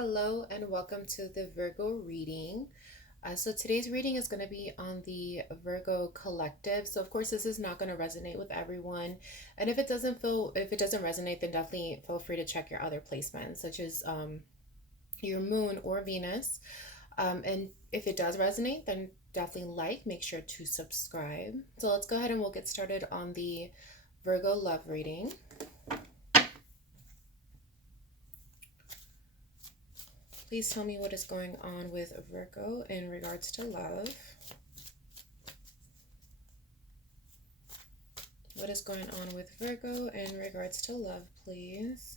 Hello and welcome to the Virgo reading. So today's reading is going to be on the Virgo collective. So of course this is not going to resonate with everyone. And if it doesn't resonate, then definitely feel free to check your other placements, such as your moon or Venus. And if it does resonate, then definitely make sure to subscribe. So let's go ahead and we'll get started on the Virgo love reading. Please tell me what is going on with Virgo in regards to love. What is going on with Virgo in regards to love, please?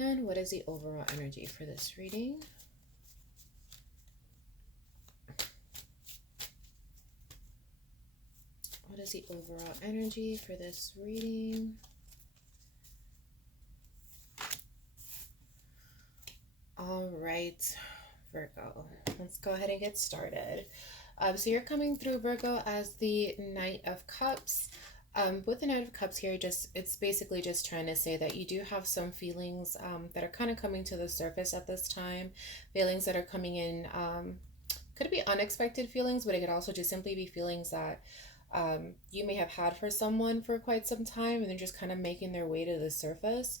And what is the overall energy for this reading? What is the overall energy for this reading? All right, Virgo, let's go ahead and get started. So you're coming through, Virgo, as the Knight of Cups. With the Knight of Cups here, it's basically just trying to say that you do have some feelings that are kind of coming to the surface at this time. Feelings that are coming in, could be unexpected feelings, but it could also just simply be feelings that you may have had for someone for quite some time, and they're just kind of making their way to the surface.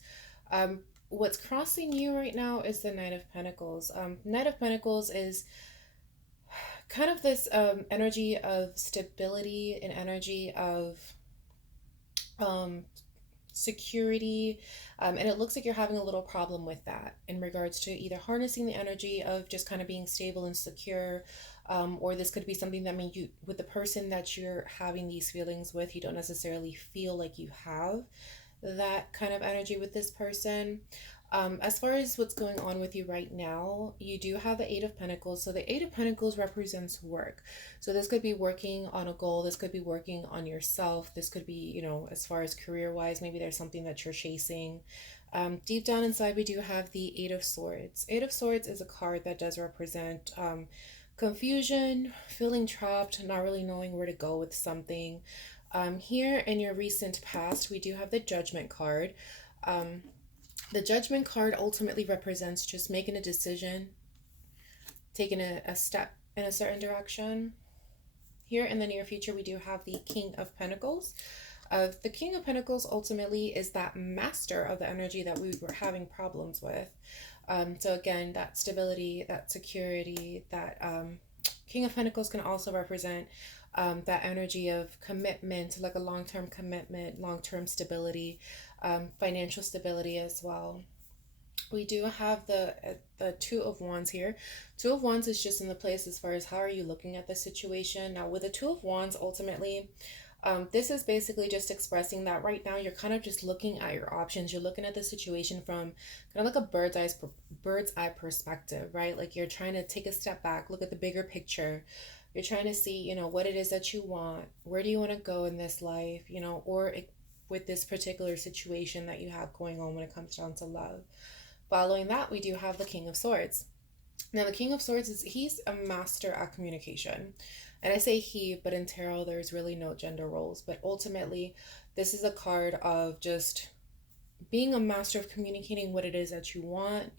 What's crossing you right now is the Knight of Pentacles. Knight of Pentacles is kind of this energy of stability, an energy of um, security, and it looks like you're having a little problem with that in regards to either harnessing the energy of just kind of being stable and secure, or this could be something that means you, with the person that you're having these feelings with, you don't necessarily feel like you have that kind of energy with this person. As far as what's going on with you right now, you do have the Eight of Pentacles. So the Eight of Pentacles represents work. So this could be working on a goal. This could be working on yourself. This could be, as far as career wise, maybe there's something that you're chasing. Deep down inside, we do have the Eight of Swords. Eight of Swords is a card that does represent confusion, feeling trapped, not really knowing where to go with something. Here in your recent past, we do have the Judgment card. The Judgment card ultimately represents just making a decision, taking a step in a certain direction. Here in the near future, we do have the King of Pentacles. The King of Pentacles ultimately is that master of the energy that we were having problems with. So again, that stability, that security, that King of Pentacles can also represent that energy of commitment, like a long-term commitment, long-term stability, financial stability as well. We do have the Two of Wands here. Two of Wands is just in the place as far as how are you looking at the situation. Now with the Two of Wands, ultimately, this is basically just expressing that right now you're kind of just looking at your options. You're looking at the situation from kind of like a bird's eye perspective, right? Like you're trying to take a step back, look at the bigger picture. You're trying to see, what it is that you want. Where do you want to go in this life, with this particular situation that you have going on when it comes down to love. Following that, we do have the King of Swords. Now, the King of Swords he's a master at communication. And I say he, but in tarot, there's really no gender roles. But ultimately, this is a card of just being a master of communicating what it is that you want,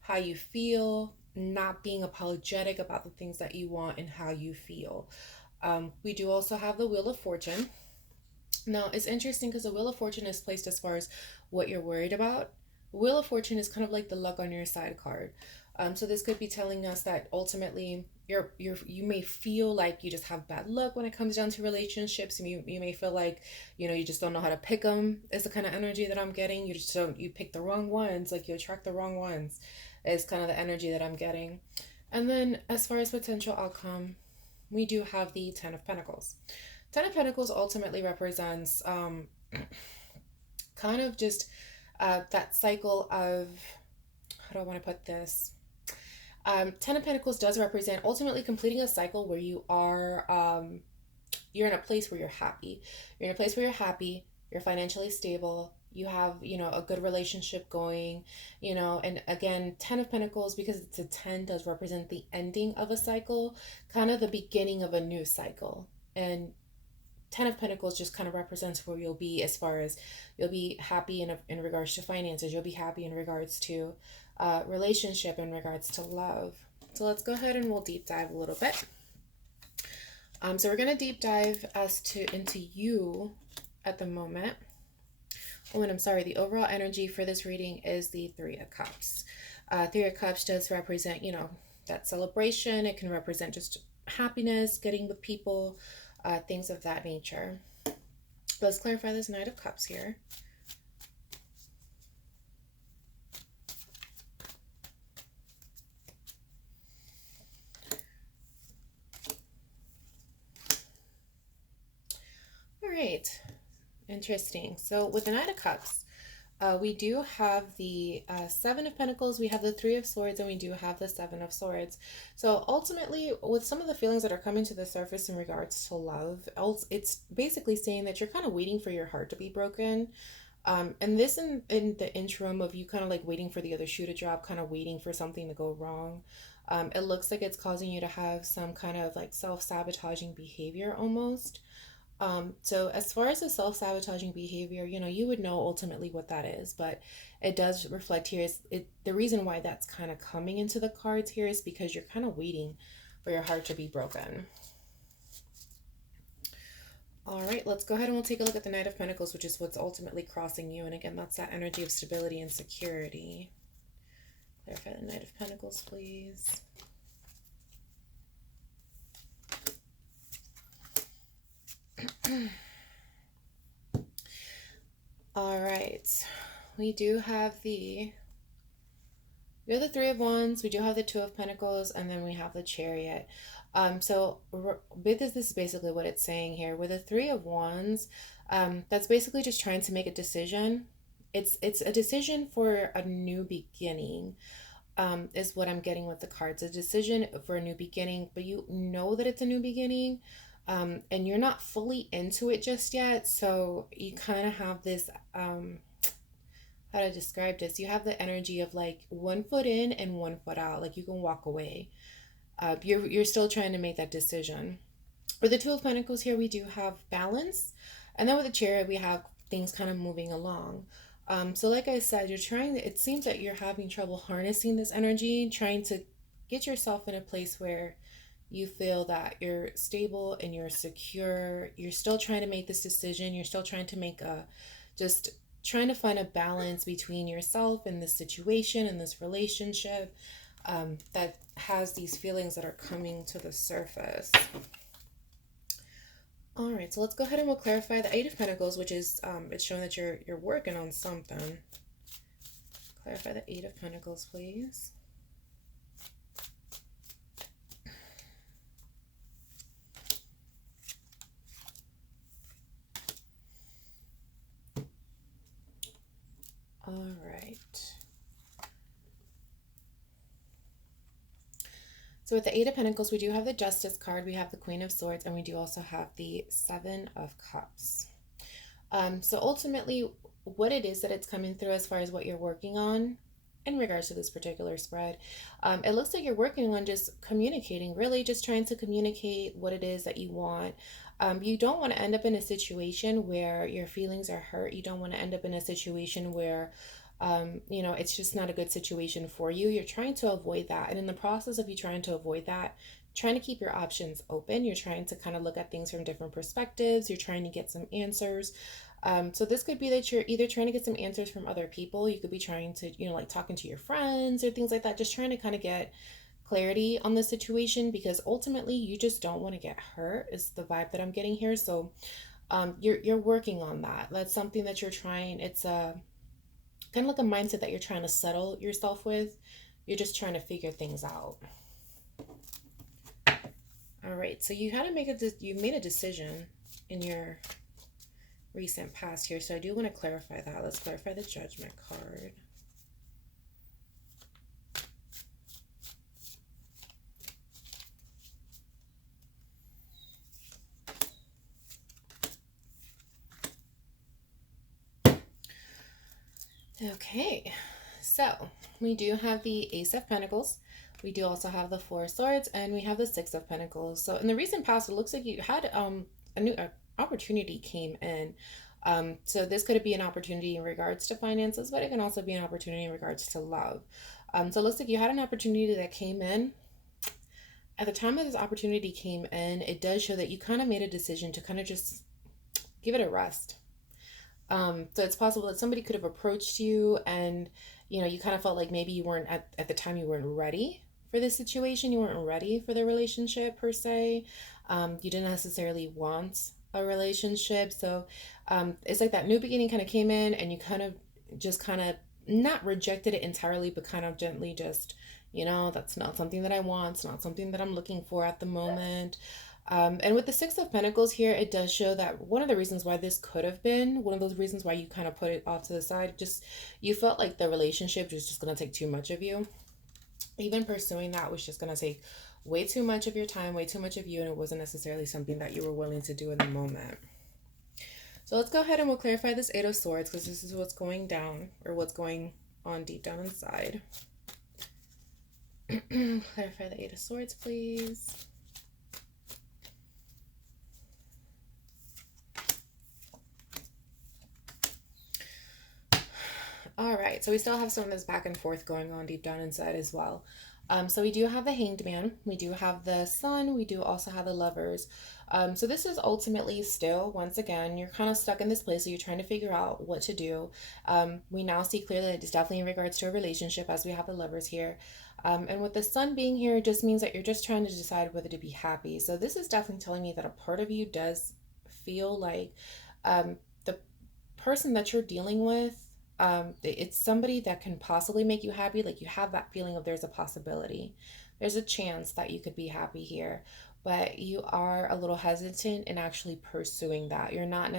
how you feel, not being apologetic about the things that you want and how you feel. We do also have the Wheel of Fortune. Now, it's interesting because the Wheel of Fortune is placed as far as what you're worried about. Wheel of Fortune is kind of like the luck on your side card. So this could be telling us that ultimately you may feel like you just have bad luck when it comes down to relationships. You may feel like, you just don't know how to pick them. Is the kind of energy that I'm getting. You pick the wrong ones, like you attract the wrong ones, is kind of the energy that I'm getting. And then as far as potential outcome, we do have the Ten of Pentacles. Ten of Pentacles ultimately represents kind of just that cycle of, how do I want to put this? Ten of Pentacles does represent ultimately completing a cycle where you're in a place where you're happy. You're in a place where you're happy, you're financially stable, you have, a good relationship going, and again, 10 of Pentacles, because it's a 10, does represent the ending of a cycle, kind of the beginning of a new cycle. And 10 of Pentacles just kind of represents where you'll be, as far as you'll be happy in regards to finances, you'll be happy in regards to relationship, in regards to love. So let's go ahead and we'll deep dive a little bit. So we're going to deep dive into you at the moment. Oh, and I'm sorry, the overall energy for this reading is the Three of Cups. Three of Cups does represent, that celebration. It can represent just happiness, getting with people, things of that nature. Let's clarify this Knight of Cups here. All right. Interesting. So with the Knight of Cups, we do have the Seven of Pentacles, we have the Three of Swords, and we do have the Seven of Swords. So ultimately, with some of the feelings that are coming to the surface in regards to love, it's basically saying that you're kind of waiting for your heart to be broken. And this in the interim of you kind of like waiting for the other shoe to drop, kind of waiting for something to go wrong. It looks like it's causing you to have some kind of like self-sabotaging behavior almost. So as far as the self-sabotaging behavior, you would know ultimately what that is, but it does reflect here the reason why that's kind of coming into the cards here is because you're kind of waiting for your heart to be broken. All right, let's go ahead and we'll take a look at the Knight of Pentacles, which is what's ultimately crossing you. And again, that's that energy of stability and security. Clarify the Knight of Pentacles, please. All right, we have the Three of Wands, we do have the Two of Pentacles, and then we have the Chariot. So this is basically what it's saying here. With the Three of Wands, that's basically just trying to make a decision. It's a decision for a new beginning, is what I'm getting with the cards. A decision for a new beginning, but you know that it's a new beginning, and you're not fully into it just yet. So you kind of have this, how to describe this, you have the energy of like 1 foot in and 1 foot out, like you can walk away. You're still trying to make that decision. With the Two of Pentacles here, we do have balance, and then with the Chariot, we have things kind of moving along. So like I said, it seems that you're having trouble harnessing this energy, trying to get yourself in a place where you feel that you're stable and you're secure. You're still trying to make this decision. You're still trying to just trying to find a balance between yourself and this situation and this relationship, that has these feelings that are coming to the surface. All right, so let's go ahead and we'll clarify the Eight of Pentacles, which is, it's showing that you're working on something. Clarify the Eight of Pentacles, please. All right. So with the Eight of Pentacles, we do have the Justice card, we have the Queen of Swords, and we do also have the Seven of Cups. So ultimately, what it is that it's coming through as far as what you're working on in regards to this particular spread, it looks like you're working on just communicating, really just trying to communicate what it is that you want. You don't want to end up in a situation where your feelings are hurt. You don't want to end up in a situation where it's just not a good situation for you. You're trying to avoid that. And in the process of you trying to avoid that, trying to keep your options open, you're trying to kind of look at things from different perspectives. You're trying to get some answers. So this could be that you're either trying to get some answers from other people. You could be trying to, like talking to your friends or things like that, just trying to kind of get clarity on the situation, because ultimately you just don't want to get hurt is the vibe that I'm getting here. So you're working on that. That's something that you're trying. It's kind of like a mindset that you're trying to settle yourself with. You're just trying to figure things out. All right, so you made a decision in your recent past here, so I do want to clarify that. Let's clarify the Judgment card. Okay, so we do have the Ace of Pentacles. We do also have the Four of Swords, and we have the Six of Pentacles. So in the recent past, it looks like you had a new opportunity came in. So this could be an opportunity in regards to finances, but it can also be an opportunity in regards to love. So it looks like you had an opportunity that came in. At the time that this opportunity came in, it does show that you kind of made a decision to kind of just give it a rest. So it's possible that somebody could have approached you and, you kind of felt like maybe you weren't at the time you weren't ready for this situation. You weren't ready for the relationship per se. You didn't necessarily want a relationship. So it's like that new beginning kind of came in and you kind of not rejected it entirely, but kind of gently just, that's not something that I want. It's not something that I'm looking for at the moment. And with the Six of Pentacles here, it does show that one of the reasons why this could have been one of those reasons why you kind of put it off to the side, just you felt like the relationship was just going to take too much of you. Even pursuing that was just going to take way too much of your time, way too much of you, and it wasn't necessarily something that you were willing to do in the moment. So let's go ahead and we'll clarify this Eight of Swords because this is what's going down or what's going on deep down inside. Clarify the Eight of Swords, please. All right, so we still have some of this back and forth going on deep down inside as well. So we do have the Hanged Man, we do have the Sun, we do also have the Lovers. So this is ultimately still, once again, you're kind of stuck in this place, so you're trying to figure out what to do. We now see clearly that it's definitely in regards to a relationship as we have the Lovers here. And with the Sun being here, it just means that you're just trying to decide whether to be happy. So this is definitely telling me that a part of you does feel like the person that you're dealing with, it's somebody that can possibly make you happy. Like you have that feeling of there's a possibility, there's a chance that you could be happy here, but you are a little hesitant in actually pursuing that. You're not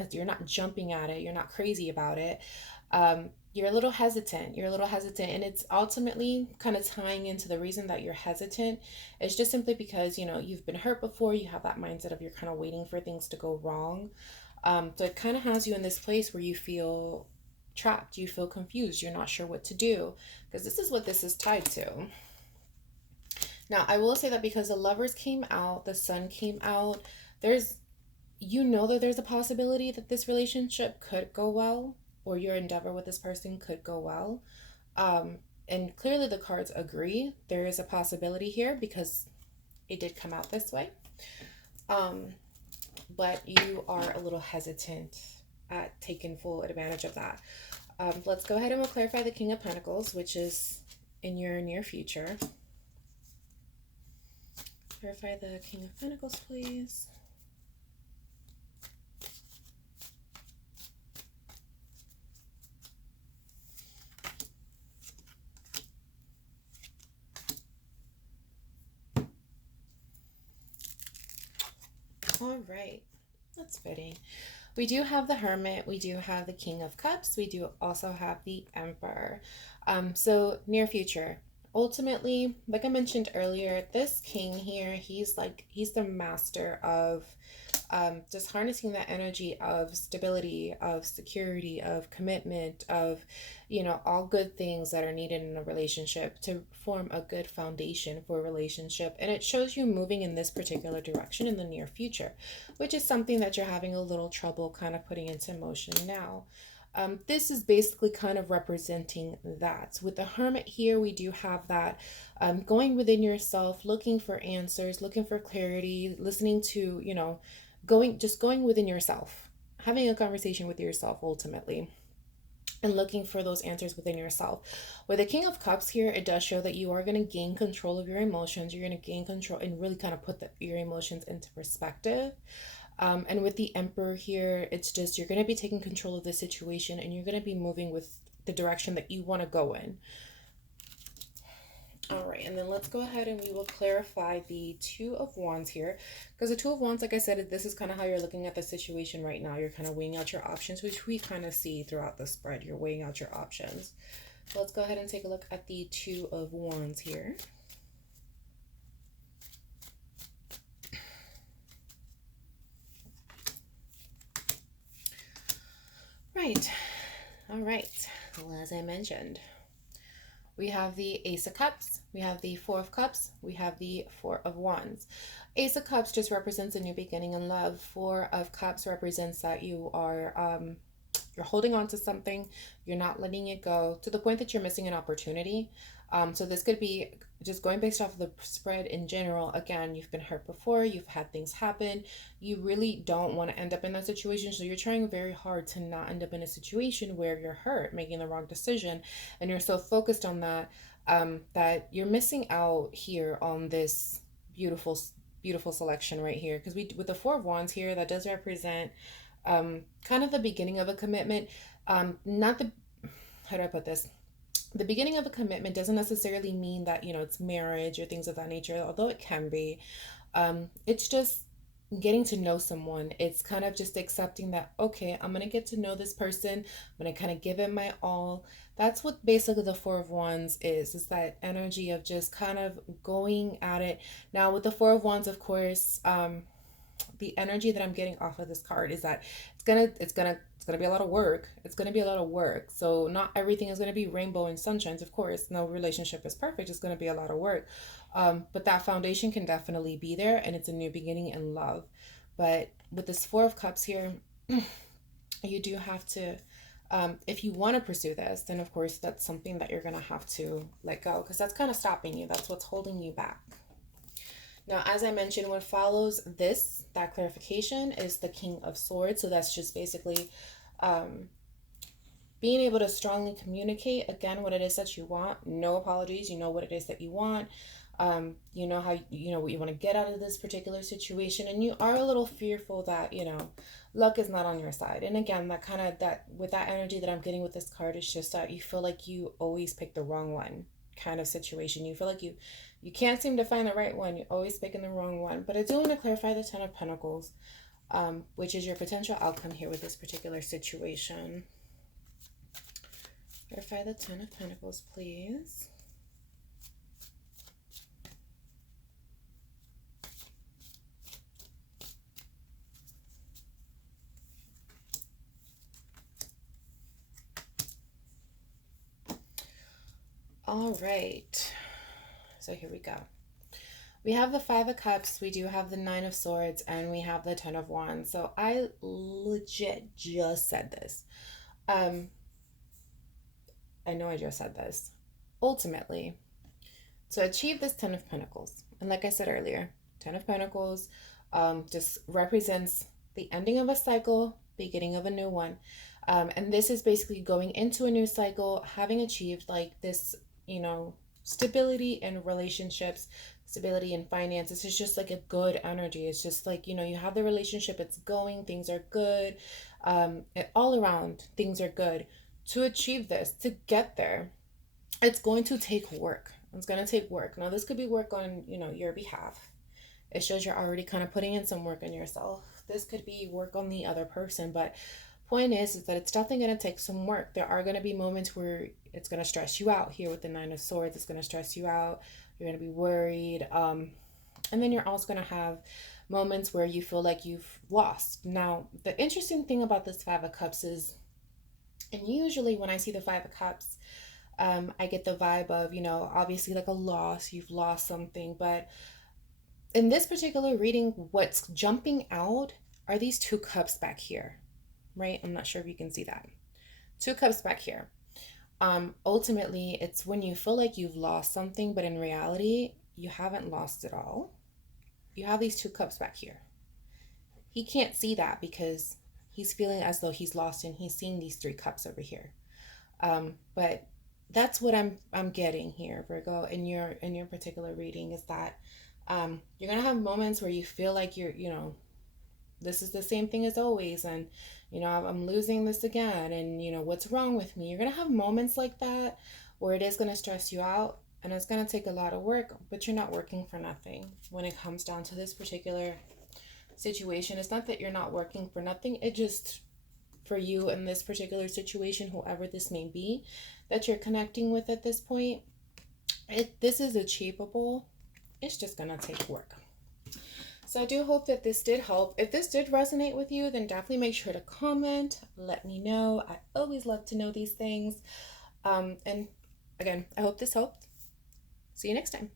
jumping at it, you're not crazy about it. You're a little hesitant, and it's ultimately kind of tying into the reason that you're hesitant. It's just simply because you've been hurt before. You have that mindset of you're kind of waiting for things to go wrong. So it kind of has you in this place where you feel trapped, you feel confused, you're not sure what to do, because this is what this is tied to. Now, I will say that because the Lovers came out, the Sun came out, that there's a possibility that this relationship could go well, or your endeavor with this person could go well. And clearly the cards agree. There is a possibility here because it did come out this way. But you are a little hesitant at taking full advantage of that. Let's go ahead and we'll clarify the King of Pentacles, which is in your near future. Clarify the King of Pentacles, please. All right, that's fitting. We do have the Hermit, we do have the King of Cups, we do also have the Emperor. So near future. Ultimately, like I mentioned earlier, this king here, he's the master of just harnessing that energy of stability, of security, of commitment, of, all good things that are needed in a relationship to form a good foundation for a relationship. And it shows you moving in this particular direction in the near future, which is something that you're having a little trouble kind of putting into motion now. This is basically kind of representing that. With the Hermit here, we do have that going within yourself, looking for answers, looking for clarity, listening to, going within yourself, having a conversation with yourself ultimately, and looking for those answers within yourself. With the King of Cups here, it does show that you are going to gain control of your emotions. You're going to gain control and really kind of put your emotions into perspective. And with the Emperor here, it's just you're going to be taking control of the situation and you're going to be moving with the direction that you want to go in. All right, and then let's go ahead and we will clarify the Two of Wands here. Because the Two of Wands, like I said, this is kind of how you're looking at the situation right now. You're kind of weighing out your options, which we kind of see throughout the spread. You're weighing out your options. So let's go ahead and take a look at the Two of Wands here. Right. All right. Well, as I mentioned, we have the Ace of Cups, we have the Four of Cups, we have the Four of Wands. Ace of Cups just represents a new beginning in love. Four of Cups represents that you're holding on to something, you're not letting it go to the point that you're missing an opportunity. So this could be just going based off of the spread in general. Again, you've been hurt before, you've had things happen. You really don't want to end up in that situation. So you're trying very hard to not end up in a situation where you're hurt, making the wrong decision. And you're so focused on that that you're missing out here on this beautiful selection right here. Because we with the Four of Wands here, that does represent kind of the beginning of a commitment. Not the, how do I put this? The beginning of a commitment doesn't necessarily mean that, it's marriage or things of that nature, although it can be. It's just getting to know someone. It's kind of just accepting that, okay, I'm going to get to know this person. I'm going to kind of give it my all. That's what basically the Four of Wands is that energy of just kind of going at it. Now, with the Four of Wands, of course, the energy that I'm getting off of this card is that it's gonna be a lot of work. It's gonna be a lot of work. So not everything is gonna be rainbow and sunshines. Of course, no relationship is perfect. It's gonna be a lot of work. But that foundation can definitely be there, and it's a new beginning in love. But with this Four of Cups here, you do have to, if you want to pursue this, then of course that's something that you're gonna have to let go, because that's kind of stopping you. That's what's holding you back. Now, as I mentioned, what follows that clarification, is the King of Swords. So that's just basically um, being able to strongly communicate, again, what it is that you want. No apologies. You know what it is that you want. You know how, what you want to get out of this particular situation. And you are a little fearful that, luck is not on your side. And again, that with that energy that I'm getting with this card, is just that you feel like you always pick the wrong one kind of situation. You feel like you can't seem to find the right one. You're always picking the wrong one. But I do want to clarify the Ten of Pentacles, which is your potential outcome here with this particular situation. Clarify the Ten of Pentacles, please. All right. So here we go. We have the Five of Cups, we do have the Nine of Swords, and we have the Ten of Wands. So I legit just said this. I know I just said this. Ultimately, to achieve this Ten of Pentacles, and like I said earlier, Ten of Pentacles just represents the ending of a cycle, beginning of a new one. And this is basically going into a new cycle, having achieved like this, stability in relationships, stability in finances. It's just like a good energy. It's just like, you have the relationship, it's going, things are good. All around, things are good. To achieve this, to get there, it's going to take work. It's going to take work. Now, this could be work on, your behalf. It shows you're already kind of putting in some work on yourself. This could be work on the other person, but point is that it's definitely going to take some work. There are going to be moments where it's going to stress you out. Here with the Nine of Swords, it's going to stress you out. You're going to be worried. And then you're also going to have moments where you feel like you've lost. Now, the interesting thing about this Five of Cups is, and usually when I see the Five of Cups, I get the vibe of, obviously like a loss. You've lost something. But in this particular reading, what's jumping out are these two cups back here. Right? I'm not sure if you can see that. Two cups back here. Ultimately, it's when you feel like you've lost something, but in reality, you haven't lost it all. You have these two cups back here. He can't see that because he's feeling as though he's lost, and he's seeing these three cups over here. But that's what I'm getting here, Virgo, in your particular reading, is that you're gonna have moments where you feel like you're, this is the same thing as always, and I'm losing this again, and what's wrong with me. You're gonna have moments like that where it is gonna stress you out, and it's gonna take a lot of work, but you're not working for nothing when it comes down to this particular situation. It's not that you're not working for nothing. It just, for you in this particular situation, whoever this may be that you're connecting with at this point, this is achievable. It's just gonna take work. So I do hope that this did help. If this did resonate with you, then definitely make sure to comment. Let me know. I always love to know these things. And again, I hope this helped. See you next time.